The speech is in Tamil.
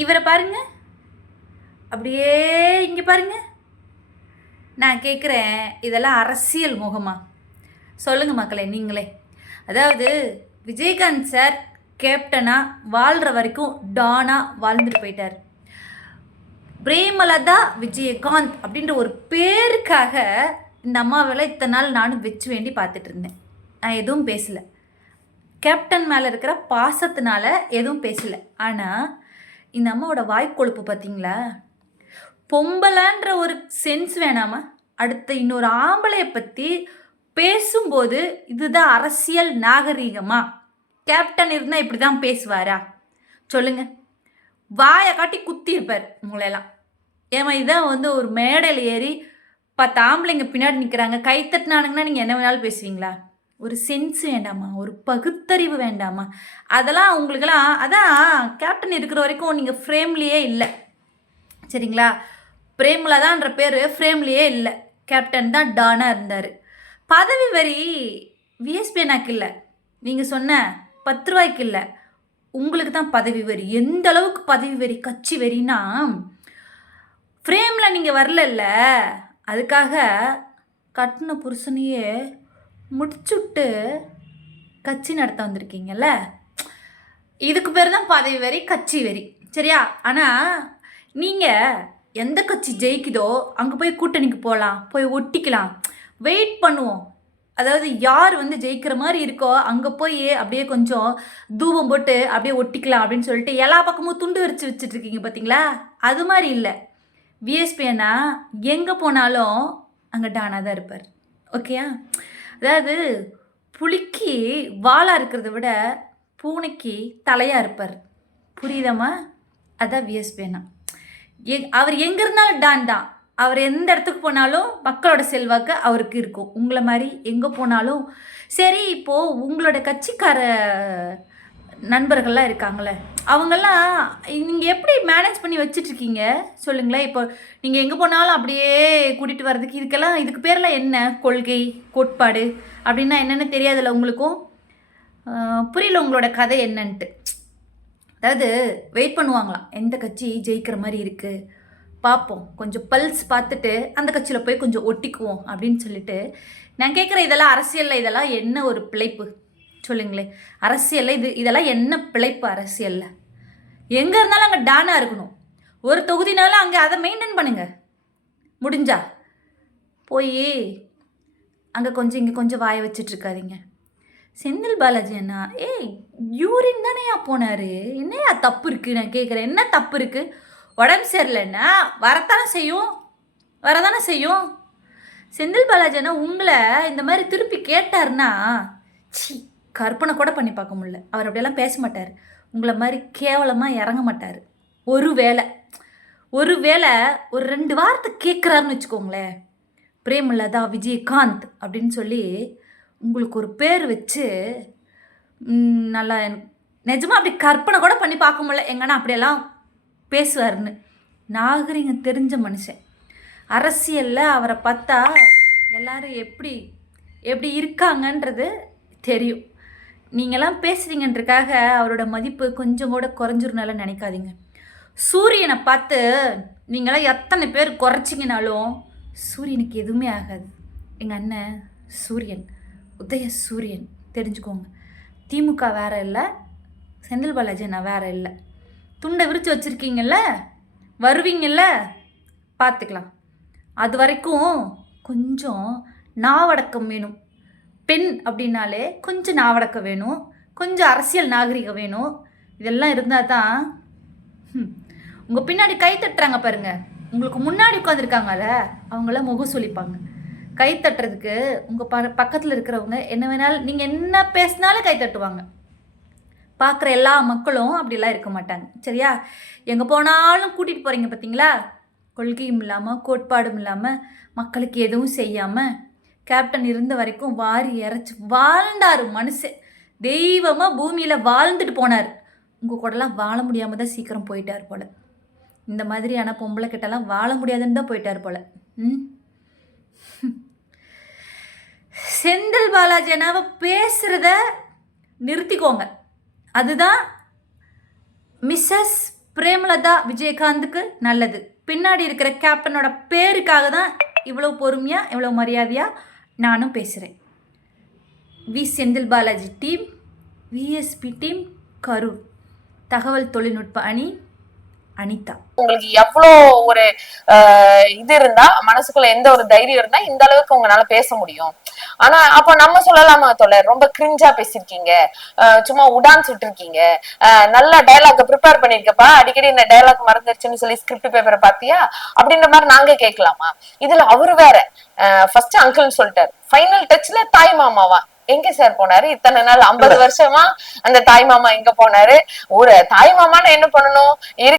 இவரை பாருங்க, அப்படியே இங்கே பாருங்க. நான் கேட்குறேன், இதெல்லாம் அரசியல் முகமா? சொல்லுங்கள் மக்களே நீங்களே. அதாவது விஜயகாந்த் சார் கேப்டனாக வாழ்கிற வரைக்கும் டானாக வாழ்ந்துட்டு போயிட்டார். பிரேமலதா விஜயகாந்த் அப்படின்ற ஒரு பேருக்காக இந்த அம்மாவெல்லாம் இத்தனை நாள் நானும் வச்சு வேண்டி பார்த்துட்டு இருந்தேன். நான் எதுவும் பேசலை. கேப்டன் மேலே இருக்கிற பாசத்தினால எதுவும் பேசலை. ஆனால் இந்த அம்மாவோட வாய்க்கொழுப்பு பார்த்தீங்களா? பொம்பளைன்ற ஒரு சென்ஸ் வேணாமா? அடுத்த இன்னொரு ஆம்பளையை பற்றி பேசும்போது இதுதான் அரசியல் நாகரீகமா? கேப்டன் இருந்தால் இப்படி தான் பேசுவாரா? சொல்லுங்கள். வாயை காட்டி குத்தி இருப்பார் உங்களெல்லாம். ஏமா இதான் ஒரு மேடையில் ஏறி 10 ஆம்பளைங்க பின்னாடி நிற்கிறாங்க, கை தட்டினானுங்கன்னா நீங்கள் என்ன வேணாலும் பேசுவீங்களா? ஒரு சென்ஸ் வேண்டாமா? ஒரு பகுத்தறிவு வேண்டாமா? அதெல்லாம் உங்களுக்கெல்லாம் அதான் கேப்டன் இருக்கிற வரைக்கும் நீங்கள் ஃப்ரேம்லேயே இல்லை, சரிங்களா? பிரேமலதான்ற பேர் ஃப்ரேம்லேயே இல்லை. கேப்டன் தான் டானாக இருந்தார். பதவி வரி விஎஸ்பிஎனாக்கு இல்லை, நீங்கள் சொன்ன 10 ரூபாய்க்கு இல்லை, உங்களுக்கு தான் பதவி வரி. எந்த அளவுக்கு பதவி வரி, கட்சி வரின்னா ஃப்ரேமில் நீங்கள் வரலல்ல, அதுக்காக கட்டின புருஷனையே முடிச்சுட்டு கட்சி நடத்த வந்திருக்கீங்கல்ல, இதுக்கு பேர் தான் பதவி வரி, கட்சி வரி, சரியா? ஆனால் நீங்கள் எந்த கட்சி ஜெயிக்குதோ அங்கே போய் கூட்டணிக்கு போகலாம், போய் ஒட்டிக்கலாம், வெயிட் பண்ணுவோம். அதாவது யார் ஜெயிக்கிற மாதிரி இருக்கோ அங்கே போய் அப்படியே கொஞ்சம் தூபம் போட்டு அப்படியே ஒட்டிக்கலாம் அப்படின்னு சொல்லிட்டு எல்லா பக்கமும் துண்டு விரித்து வச்சுட்ருக்கீங்க பார்த்தீங்களா? அது மாதிரி இல்லை. விஎஸ்பிஎன்னா எங்கே போனாலும் அங்கே டானாக தான் இருப்பார். ஓகேயா? அதாவது புலிக்கு வாலாக இருக்கிறத விட பூனைக்கு தலையாக இருப்பார். புரியுதம்மா? அதான் விஎஸ்பிஎன்னா. அவர் எங்கே இருந்தாலும் டான் தான். அவர் எந்த இடத்துக்கு போனாலும் மக்களோட செல்வாக்கு அவருக்கு இருக்கும். உங்களை மாதிரி எங்கே போனாலும் சரி. இப்போது உங்களோட கட்சிக்கார நண்பர்கள்லாம் இருக்காங்களே, அவங்கெல்லாம் நீங்கள் எப்படி மேனேஜ் பண்ணி வச்சிட்ருக்கீங்க சொல்லுங்களேன்? இப்போ நீங்கள் எங்கே போனாலும் அப்படியே கூட்டிகிட்டு வர்றதுக்கு இதுக்கு பேரெல்லாம் என்ன? கொள்கை, கோட்பாடு அப்படின்னா என்னென்னு தெரியாதுல்ல உங்களுக்கும்? புரியல உங்களோட கதை என்னன்ட்டு. அதாவது வெயிட் பண்ணுவாங்களாம், எந்த கட்சி ஜெயிக்கிற மாதிரி இருக்குது பார்ப்போம், கொஞ்சம் பல்ஸ் பார்த்துட்டு அந்த கட்சியில் போய் கொஞ்சம் ஒட்டிக்குவோம் அப்படின்னு சொல்லிட்டு. நான் கேட்குறேன், இதெல்லாம் அரசியலில் இதெல்லாம் என்ன ஒரு பிழைப்பு சொல்லுங்களேன்? அரசியலில் இதெல்லாம் என்ன பிழைப்பு? அரசியலில் எங்கே இருந்தாலும் அங்கே டானாக இருக்கணும். ஒரு தொகுதினாலும் அங்கே அதை மெயின்டைன் பண்ணுங்கள். முடிஞ்சா போய் அங்கே கொஞ்சம் இங்கே கொஞ்சம் வாய வச்சிட்ருக்காதீங்க. செந்தில் பாலாஜி அண்ணா யூரின் தானேயா போனார், என்னையா தப்பு இருக்குது? நான் கேட்குறேன், என்ன தப்பு இருக்குது? உடம்பு சரியில்லைன்னா வரத்தானே செய்யும். செந்தில் பாலாஜி அண்ணா உங்களை இந்த மாதிரி திருப்பி கேட்டார்னா கற்பனை கூட பண்ணி பார்க்க முடியல. அவர் அப்படியெல்லாம் பேச மாட்டார். உங்களை மாதிரி கேவலமாக இறங்க மாட்டார். ஒருவேளை ஒரு 2 வார்த்தை கேட்குறாருன்னு வச்சுக்கோங்களேன், பிரேமலதா விஜயகாந்த் அப்படின்னு சொல்லி உங்களுக்கு ஒரு பேர் வச்சு நல்லா நிஜமாக அப்படி கற்பனை கூட பண்ணி பார்க்க முடியல எங்கன்னா அப்படியெல்லாம் பேசுவார்னு. நாகரிகம் தெரிஞ்ச மனுஷன். அரசியலில் அவரை பார்த்தா எல்லாரும் எப்படி எப்படி இருக்காங்கன்றது தெரியும். நீங்களாம் பேசுகிறீங்கன்றக்காக அவரோட மதிப்பு கொஞ்சம் கூட குறைஞ்சிருனால நினைக்காதீங்க. சூரியனை பார்த்து நீங்களாம் எத்தனை பேர் குறைச்சிங்கனாலும் சூரியனுக்கு எதுவுமே ஆகாது. எங்கள் அண்ணன் சூரியன், உதய சூரியன், தெரிஞ்சுக்கோங்க. திமுக வேற இல்லை, செந்தில் பாலாஜி நான் வேற இல்லை. துண்டை விரித்து வச்சுருக்கீங்கல்ல, வருவீங்கள்ல, பார்த்துக்கலாம். அது வரைக்கும் கொஞ்சம் நாவடக்கம் வேணும். பெண் அப்படின்னாலே கொஞ்சம் நாவடக்கம் வேணும், கொஞ்சம் அரசியல் நாகரிகம் வேணும். இதெல்லாம் இருந்தால் தான் உங்கள் பின்னாடி கை தட்டுறாங்க பாருங்கள், உங்களுக்கு முன்னாடி உட்காந்துருக்காங்கல்ல அவங்களாம் முகம் சொல்லிப்பாங்க. கை தட்டுறதுக்கு உங்கள் பக்கத்தில் இருக்கிறவங்க என்ன வேணாலும், நீங்கள் என்ன பேசினாலும் கை தட்டுவாங்க. பார்க்குற எல்லா மக்களும் அப்படிலாம் இருக்க மாட்டாங்க, சரியா? எங்கே போனாலும் கூட்டிகிட்டு போகிறீங்க பார்த்தீங்களா? கொள்கையும் இல்லாமல் கோட்பாடும் இல்லாமல் மக்களுக்கு எதுவும் செய்யாமல் கேப்டன் இருந்த வரைக்கும் வாரி இறைச்சி வாழ்ந்தார் மனுஷன். தெய்வமாக பூமியில் வாழ்ந்துட்டு போனார். உங்கள் கூடலாம் வாழ முடியாமல் தான் சீக்கிரம் போயிட்டார் போல். இந்த மாதிரியான பொம்பளை கிட்டலாம் வாழ முடியாதுன்னு தான் போயிட்டார் போல். செந்தில் பாலாஜி அண்ணாவை பேசுகிறத நிறுத்திக்கோங்க. அதுதான் மிஸ்ஸஸ் பிரேமலதா விஜயகாந்துக்கு நல்லது. பின்னாடி இருக்கிற கேப்டனோட பேருக்காக தான் இவ்வளோ பொறுமையாக இவ்வளோ மரியாதையாக நானும் பேசுகிறேன். V Senthil Balaji team, VSP team, Karur தகவல் தொழில்நுட்ப அணி, அனிதா. உங்களுக்கு எவ்வளோ ஒரு இது இருந்தா, மனசுக்குள்ள எந்த ஒரு தைரியம் இருந்தா இந்த அளவுக்கு உங்களால பேச முடியும். ஆனா அப்ப நம்ம சொல்லலாமா தோழர், ரொம்ப கிரிஞ்சா பேசிருக்கீங்க, சும்மா உடான்ஸ் விட்டுருக்கீங்க, நல்ல டயலாக் ப்ரிப்பேர் பண்ணிருக்கப்பா, அடிக்கடி இந்த டயலாக் மறந்துருச்சுன்னு சொல்லி ஸ்கிரிப்ட் பேப்பரை பாத்தியா அப்படின்ற மாதிரி நாங்க கேட்கலாமா? இதுல அவரு வேற ஃபர்ஸ்ட் அங்கிள்னு சொல்லிட்டாரு, ஃபைனல் டச்ல தாய் மாமாவா எங்க சார் போனாரு இத்தனை நாள்? 50 வருஷமா அந்த தாய் மாமா எங்க போனாரு? ஒரு தாய் மாமான்னு என்ன பண்ணணும்?